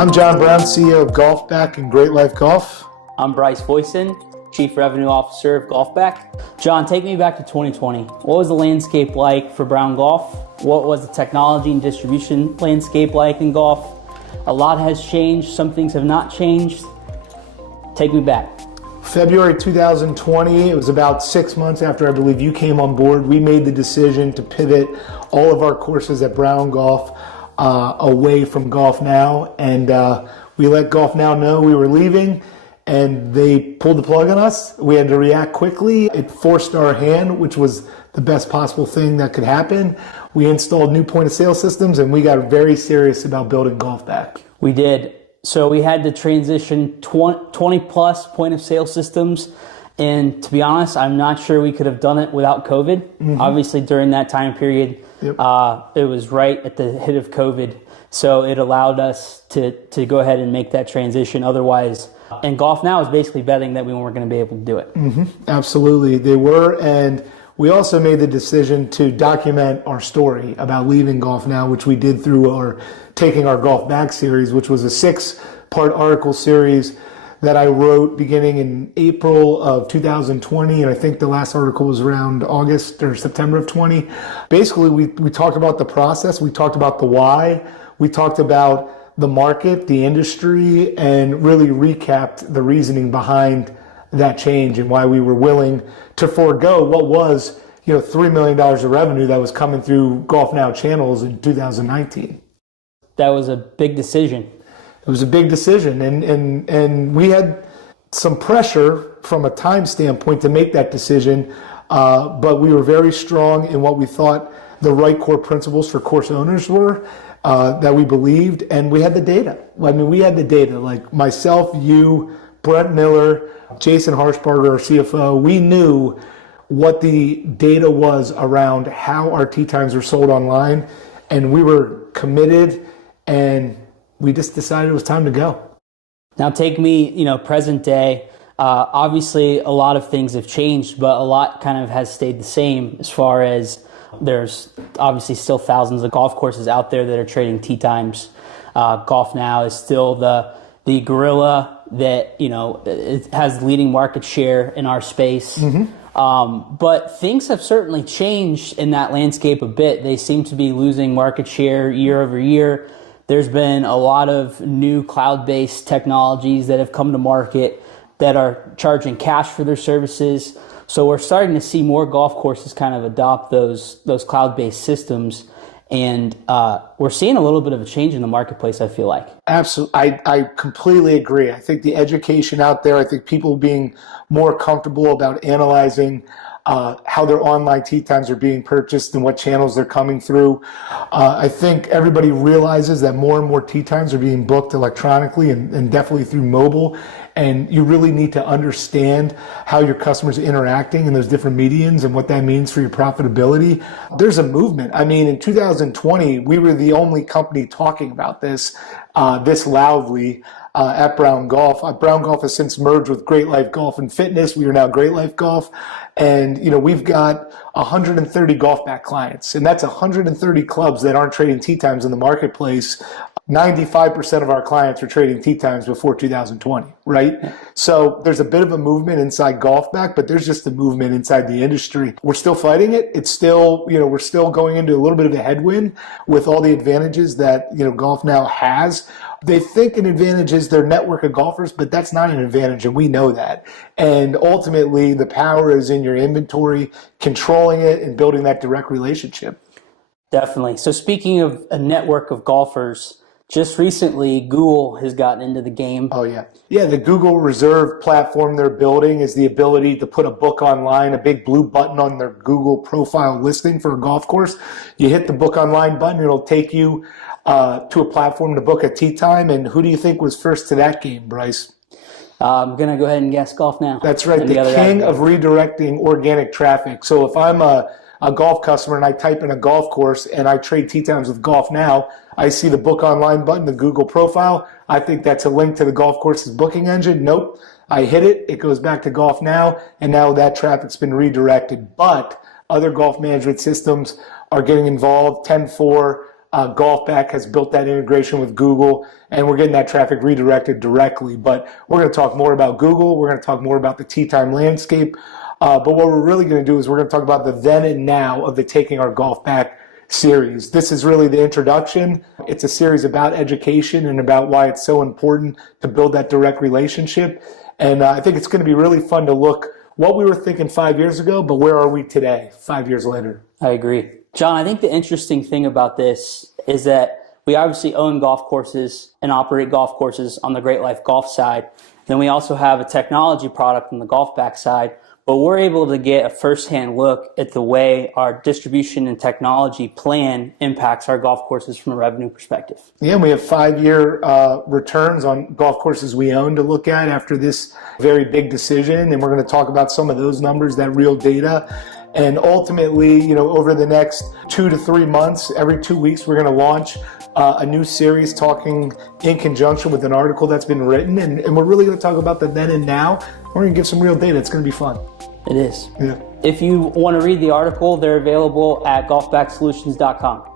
I'm John Brown, CEO of GolfBack and GreatLIFE Golf. I'm Bryce Voisin, Chief Revenue Officer of GolfBack. John, take me back to 2020. What was the landscape like for Brown Golf? What was the technology and distribution landscape like in golf? A lot has changed, some things have not changed. Take me back. February 2020, it was about 6 months after I believe you came on board, we made the decision to pivot all of our courses at Brown Golf away from GolfNow, and we let GolfNow know we were leaving, and they pulled the plug on us. We had to react quickly. It forced our hand, which was the best possible thing that could happen. We installed new point of sale systems, and we got very serious about building GolfBack. We did. So we had to transition 20 plus point of sale systems. And to be honest, I'm not sure we could have done it without COVID. Mm-hmm. Obviously, during that time period, yep. It was right at the hit of COVID. So it allowed us to go ahead and make that transition. Otherwise, and GolfNow is basically betting that we weren't going to be able to do it. Mm-hmm. Absolutely, they were. And we also made the decision to document our story about leaving GolfNow, which we did through taking our GolfBack series, which was a 6-part article series that I wrote beginning in April of 2020, and I think the last article was around August or September of 20. Basically, we talked about the process, we talked about the why, we talked about the market, the industry, and really recapped the reasoning behind that change and why we were willing to forego what was, $3 million of revenue that was coming through GolfNow channels in 2019. That was a big decision. It was a big decision, and we had some pressure from a time standpoint to make that decision, but we were very strong in what we thought the right core principles for course owners were, that we believed, and we had the data. I mean, we had the data, like myself, you, Brent Miller, Jason Harshbarger, our CFO, we knew what the data was around how our tee times were sold online, and we were committed, and we just decided it was time to go. Now take me, present day. Obviously, a lot of things have changed, but a lot kind of has stayed the same as far as there's obviously still thousands of golf courses out there that are trading tee times. GolfNow is still the gorilla that, it has leading market share in our space. Mm-hmm. But things have certainly changed in that landscape a bit. They seem to be losing market share year over year. There's been a lot of new cloud-based technologies that have come to market that are charging cash for their services. So we're starting to see more golf courses kind of adopt those cloud-based systems. And we're seeing a little bit of a change in the marketplace, I feel like. Absolutely. I completely agree. I think the education out there, I think people being more comfortable about analyzing how their online tee times are being purchased and what channels they're coming through. I think everybody realizes that more and more tee times are being booked electronically and definitely through mobile. And you really need to understand how your customers are interacting in those different mediums and what that means for your profitability. There's a movement. I mean, in 2020, we were the only company talking about this loudly at Brown Golf. Brown Golf has since merged with GreatLIFE Golf and Fitness. We are now GreatLIFE Golf. And, we've got 130 GolfBack clients, and that's 130 clubs that aren't trading tee times in the marketplace. 95% of our clients were trading tee times before 2020, right? Yeah. So there's a bit of a movement inside GolfBack, but there's just a movement inside the industry. We're still fighting it. It's still, we're still going into a little bit of a headwind with all the advantages that, GolfNow has. They think an advantage is their network of golfers, but that's not an advantage, and we know that. And ultimately, the power is in your inventory, controlling it, and building that direct relationship. Definitely. So speaking of a network of golfers, just recently, Google has gotten into the game. Oh, yeah. Yeah, the Google Reserve platform they're building is the ability to put a book online, a big blue button on their Google profile listing for a golf course. You hit the book online button, it'll take you to a platform to book a tee time. And who do you think was first to that game, Bryce? I'm going to go ahead and guess GolfNow. That's right, the king of redirecting organic traffic. So if I'm a golf customer and I type in a golf course and I trade tee times with GolfNow, I see the book online button, the Google profile. I think that's a link to the golf course's booking engine. Nope. I hit it. It goes back to GolfNow, and now that traffic's been redirected. But other golf management systems are getting involved. 10-4 GolfBack has built that integration with Google, and we're getting that traffic redirected directly. But we're going to talk more about Google. We're going to talk more about the tee time landscape. But what we're really going to do is we're going to talk about the then and now of the Taking Our Golf Back series. This is really the introduction. It's a series about education and about why it's so important to build that direct relationship. And I think it's going to be really fun to look what we were thinking 5 years ago, but where are we today, 5 years later? I agree. John, I think the interesting thing about this is that we obviously own golf courses and operate golf courses on the GreatLIFE Golf side. Then we also have a technology product on the GolfBack side, but we're able to get a firsthand look at the way our distribution and technology plan impacts our golf courses from a revenue perspective. Yeah, we have 5-year returns on golf courses we own to look at after this very big decision, and we're going to talk about some of those numbers, that real data. And ultimately, over the next 2 to 3 months, every 2 weeks, we're going to launch a new series talking in conjunction with an article that's been written. And we're really going to talk about the then and now. We're going to give some real data. It's going to be fun. It is. Yeah. If you want to read the article, they're available at golfbacksolutions.com.